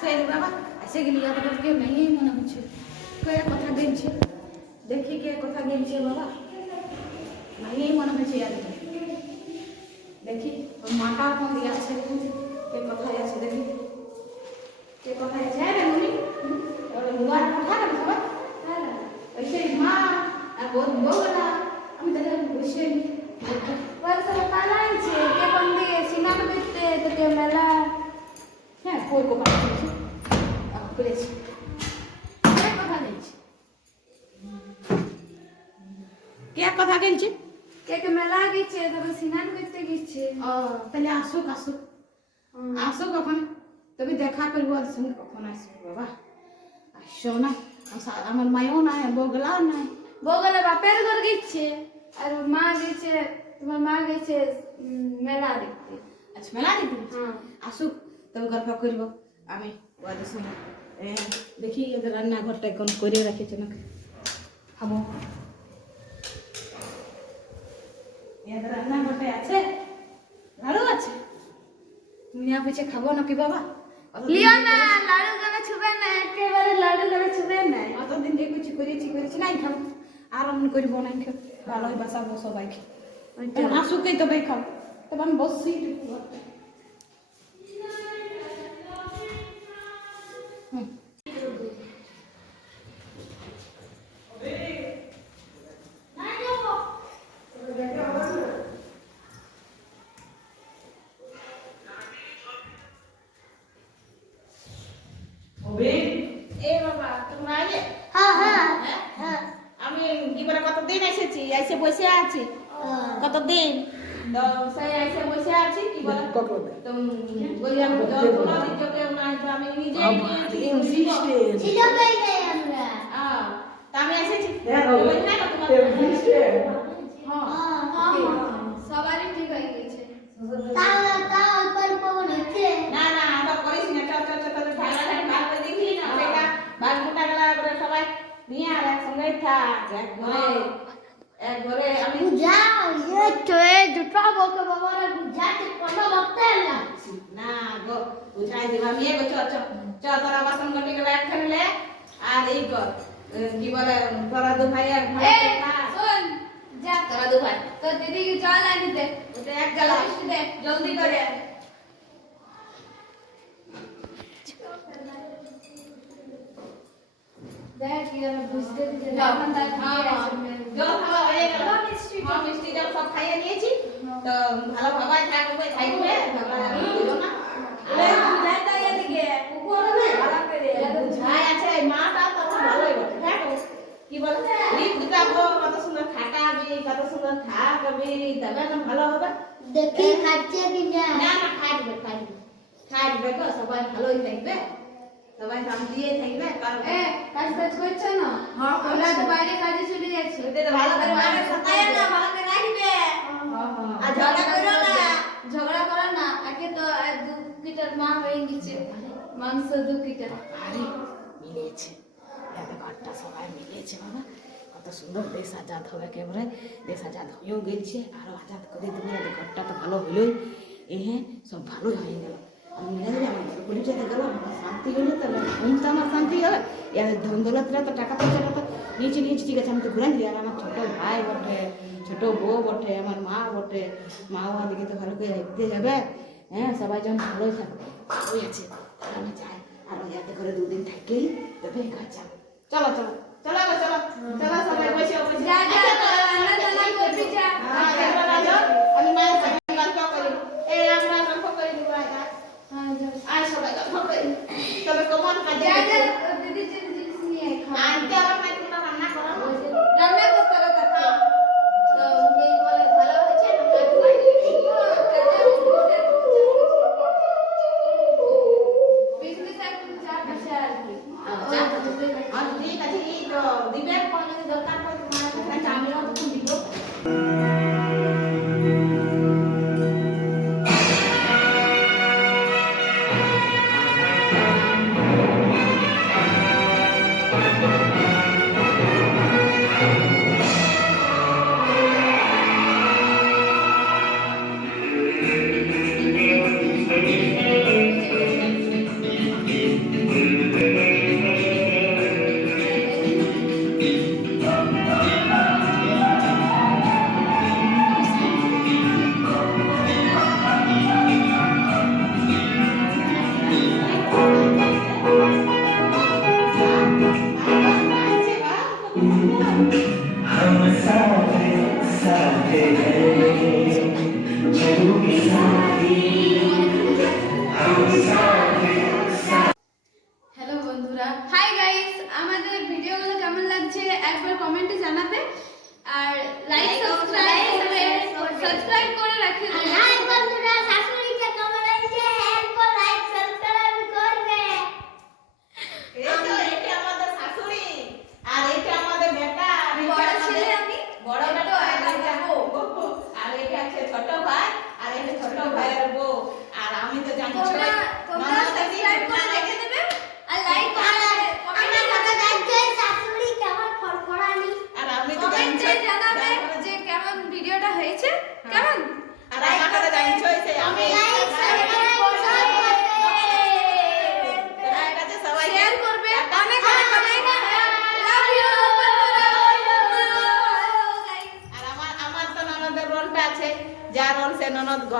সেই বাবা এসে গেলি আমাদের কেউ নেই মনে হচ্ছে কে কথা গেলছে দেখি কে কথা গেলছে বাবা নেই মনে হচ্ছে দেখি মাটা কোন দিকে আছে কে কোথায় আছে দেখি কে কোথায় আছে রে মুনি ওরে মুয়ার কথা না সবাই হ্যাঁ ওইসে মা আর বউলা আমি দেখে বসে वर्ष कालाय छे के कोन दिए सिनेमा देखते तो के मेला হ্যাঁ কই কো পাচ্ছি করেছি কে কথা গেলছে কে কথা গেলছে के मेला গেছে তো সিনেমা দেখতে গেছে ও তাহলে আসুক আসুক আসুক কখন তবে দেখা করবো আর সঙ্গে কখন আসবে বাবা আসো না আমার মায়ও নাই বগলাও নাই বগলে বাপের ঘর গেছে আর মা গেছে তোমার মা গেছে মেলা দেখতে আচ্ছা মেলা দেখবি হ্যাঁ আসুক তবে গল্প করব আমি ওদের সঙ্গে দেখি এদের রান্নাঘরটা এখন করে রাখেছে নাকি খাবো এদের রান্নাঘরটায় আছে ভালো আছে তুমি না পেছে খাবো নাকি বাবা লিও না লাড়ু গানে ছুবে না একেবারে লাড়ু গানে ছুবে না অতদিন যে কিছু করেছি নাই খাবো আর আমি করব নাই খাবো ভালোই বাসাবো সবাইকে আসুকই তবে খাবো তবে আমি বসছি আমি এবারে কতদিন এসেছি এসে বসে আছি কতদিন তো সেই এসে বসে আছি কি বলে তো বলি আমি জল তোলা দিতে কেউ নাই তো আমি নিজে ছিল কই নাই আমরা তা আমি এসেছি সবারই ঠিক হয়ে গেছে তাও অল্প অল্প হচ্ছে না না আবার করিস না চল চল চল তাহলে ভালো লাগে ভালো করে দেখি না সেটা ভাগ মোটা গলা করে সবাই নিয়ে আর একসঙ্গে থাক এক ঘরে আমি যাও ये तो है দুটো বকে বাবারা বুঝাতে কোনো বকতে না না গো বুঝাই দিবা আমি এগো চল চল চল তোরা বাসন গটি গেলে একখানে লে আর এই কর কি বলে তোরা দু ভাই এক ভাই শোন যা তোরা দু ভাই তো দিদি কি জল আনি দে ওটা এক গ্লাস দে জলদি করে দেখ কি আমি বুঝতে দিতে যাও। এখন তার জল খাওয়া হয়ে গেল মিষ্টি জল সব খাইয়ে নিয়েছি তো ভালো ভাবাই থাকবে থাকবে দিল না বুঝাই দাও এদিকে উপরে না ভালো করে বুঝাই আছে মাটা তো ভালোই বটে হ্যাঁ কি বল রিপ দিতাবো কত সুন্দর খাটাবি কত সুন্দর থাকবি তবে তো ভালো হবে দেখি খাচ্ছে কি না না না খাটবে তো সবাই ভালোই থাকবে সবাই দাম দিয়ে থাকবে কারণ কাজ কাজ করছো না হ্যাঁ, ওরা তো বাইরে কাজে চলে যাচ্ছে ওদের তো ভালো করে মানে সাতায় না ভালো করে রাখবে আর ঝগড়া করো না ঝগড়া করো না আগে তো 2 কিটার মা হয়ে গেছে মাংস 2 কিটার আরে মিলেছে এদের ঘরটা সবাই মিলেছে বাবা কত সুন্দর দেশ আজাদ হবে একেবারে দেশ আজাদ হয়েও গেছে আরো আজাদ করে দেবে এদের ঘরটা তো ভালো হলোই হ্যাঁ সব ভালোই হয়ে গেল আমি মিলে দিলে আমার পরিচয়তে গেলাম আমার শান্তি হলো তো ঘুমটা আমার শান্তি হবে এর ধন দৌলতরা তো টাকা পয়সাটা তো নিয়েছি ঠিক আছে আমি তো ঘুরে দিই আর আমার ছোটো ভাই বটে ছোটো বউ বটে আমার মা বটে মাও দিকে তো ভালো করে দেখতে যাবে হ্যাঁ সবাই যখন ভালোই থাকবে ওই আছে আমি যাই আর ইয়াতে করে 2 দিন থাকেই তবে ঘর যাবো চলো চলো চলো চলো চলো সবাই বসে বসে যা যা রান্না টান্না করবি যা আমি মায়ের সাথে গল্প করি এই আমরা গল্প করি হ্যাঁ যা আর সবাই গল্প করি তবে কেমন কাজে যা যা দিদি জিনিস নিয়ে খা আনতে আবার মাইকে রান্না করা রান্না করতে হবে তাকে তো এই বলে ভালো হয়েছে না বিজনেস একটু চা পাশে আর কি ঠিক আছে এই তো দিবে কোনো যদি দরকার পড়ে তোমার কাছে আমিও তখন দিব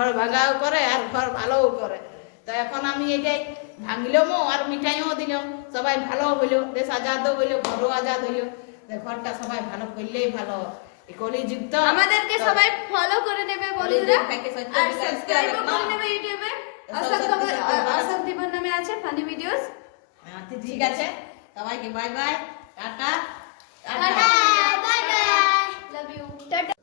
ঘর ভাঙাও করে আর ঘর ভালোও করে। তো এখন আমি এটাই ভাঙলামও আর মিঠাইও দিলাম, সবাই ভালো হইলো, দেশ আজাদও হইলো, ঘরও আজাদ হইলো। ঘরটা সবাই ভালো করলেই ভালো। এই কলিযুগ তো আমাদেরকে সবাই ফলো করে নেবে বন্ধুরা, কলিযুগ থেকে আর সত্য সাবস্ক্রাইব বিকাশ করে নেবে ইউটিউবে। অশোক দিবন নামে আছে ফানি ভিডিওস। ঠিক আছে, সবাইকে bye bye, tata tata, bye bye, love you, tata.